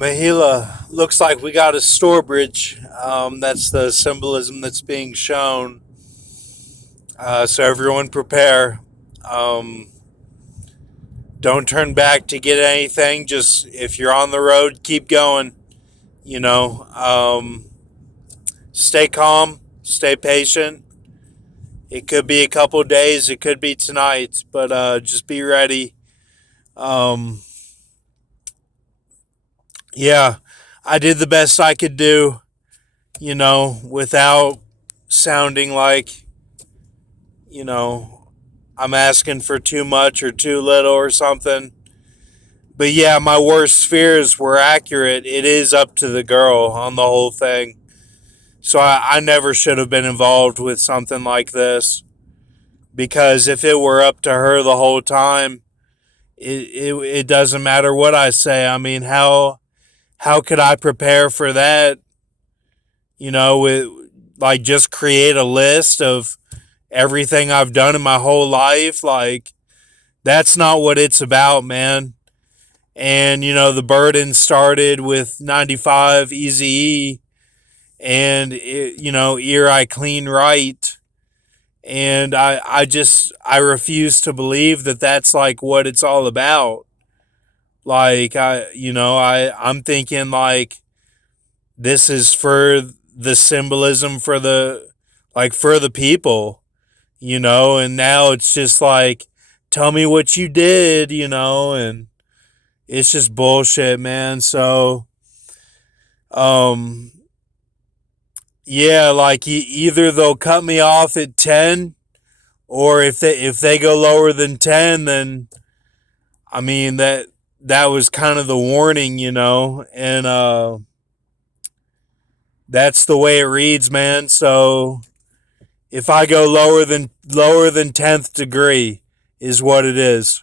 Mahila, looks like we got a store bridge. That's the symbolism that's being shown. So everyone prepare. Um, don't turn back to get anything. Just if you're on the road, keep going. You know, stay calm, stay patient. It could be a couple days, it could be tonight, but just be ready. Um, yeah, I did the best I could do. Without sounding like you know, I'm asking for too much or too little or something. But yeah, my worst fears were accurate. It is up to the girl on the whole thing. So I never should have been involved with something like this because if it were up to her the whole time, it doesn't matter what I say. I mean, how could I prepare for that? With like just create a list of everything I've done in my whole life. Like that's not what it's about, man. And the burden started with 95 Easy and Ear I Clean Right. And I refuse to believe that that's like what it's all about. Like I'm thinking like this is for the symbolism for the people, and now it's just like tell me what you did, and it's just bullshit, man. So, um, yeah, like either they'll cut me off at 10, or if they go lower than 10, then I mean that was kind of the warning, and that's the way it reads, man. So if I go lower than 10th degree is what it is,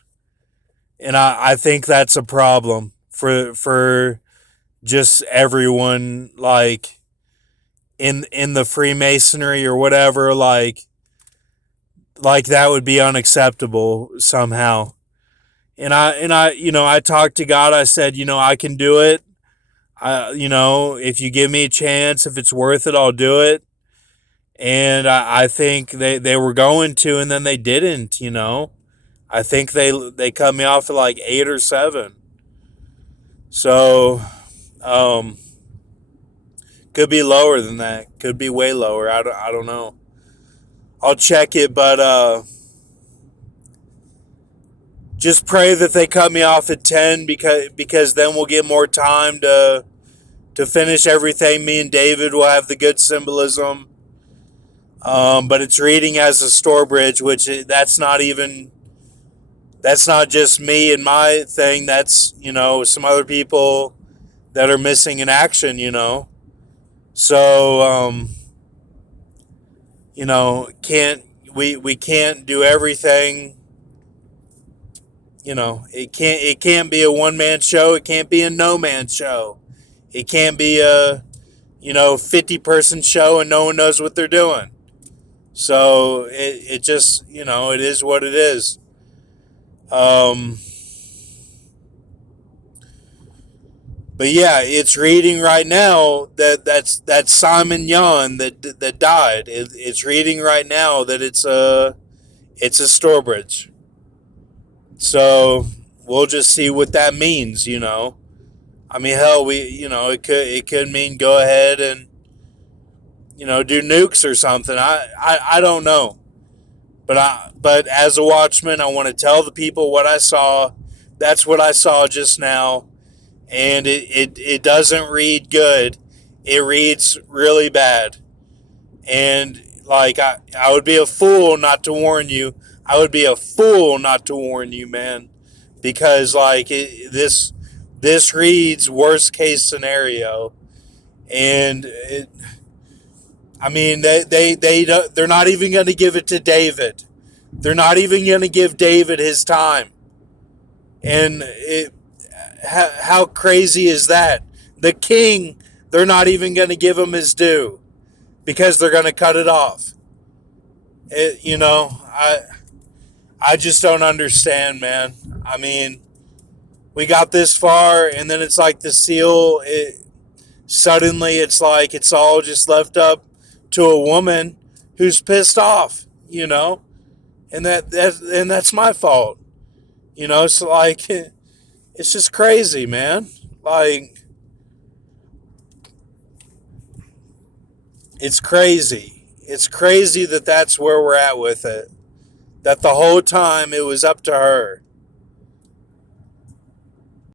and I think that's a problem for just everyone, like in the Freemasonry or whatever, like that would be unacceptable somehow. And I I talked to God. I said, I can do it. If you give me a chance, if it's worth it, I'll do it. And I think they were going to, and then they didn't. I think they cut me off at like 8 or 7. So, um, could be lower than that. Could be way lower. I don't know. I'll check it, but just pray that they cut me off at 10, because then we'll get more time to finish everything. Me and David will have the good symbolism. But it's reading as a store bridge, which that's not just me and my thing. That's some other people that are missing in action. So can't we can't do everything. It can't be a one man show. It can't be a no man show. It can't be a 50-person show and no one knows what they're doing. So it just it is what it is. Um, but yeah, it's reading right now that's Simon Yon that died. It's reading right now that it's a Stourbridge. So we'll just see what that means. I mean, hell, it could mean go ahead and do nukes or something. I don't know. But as a watchman, I want to tell the people what I saw. That's what I saw just now, and it doesn't read good. It reads really bad, and like I would be a fool not to warn you. I would be a fool not to warn you, man, because like this reads worst case scenario, and I mean they're not even going to give it to David. They're not even going to give David his time. And how crazy is that? The king, they're not even going to give him his due because they're going to cut it off. I just don't understand, man. I mean, we got this far, and then it's like the seal, suddenly it's like it's all just left up to a woman who's pissed off, and that's my fault. It's like it's just crazy, man. Like, it's crazy. It's crazy that that's where we're at with it. That the whole time it was up to her.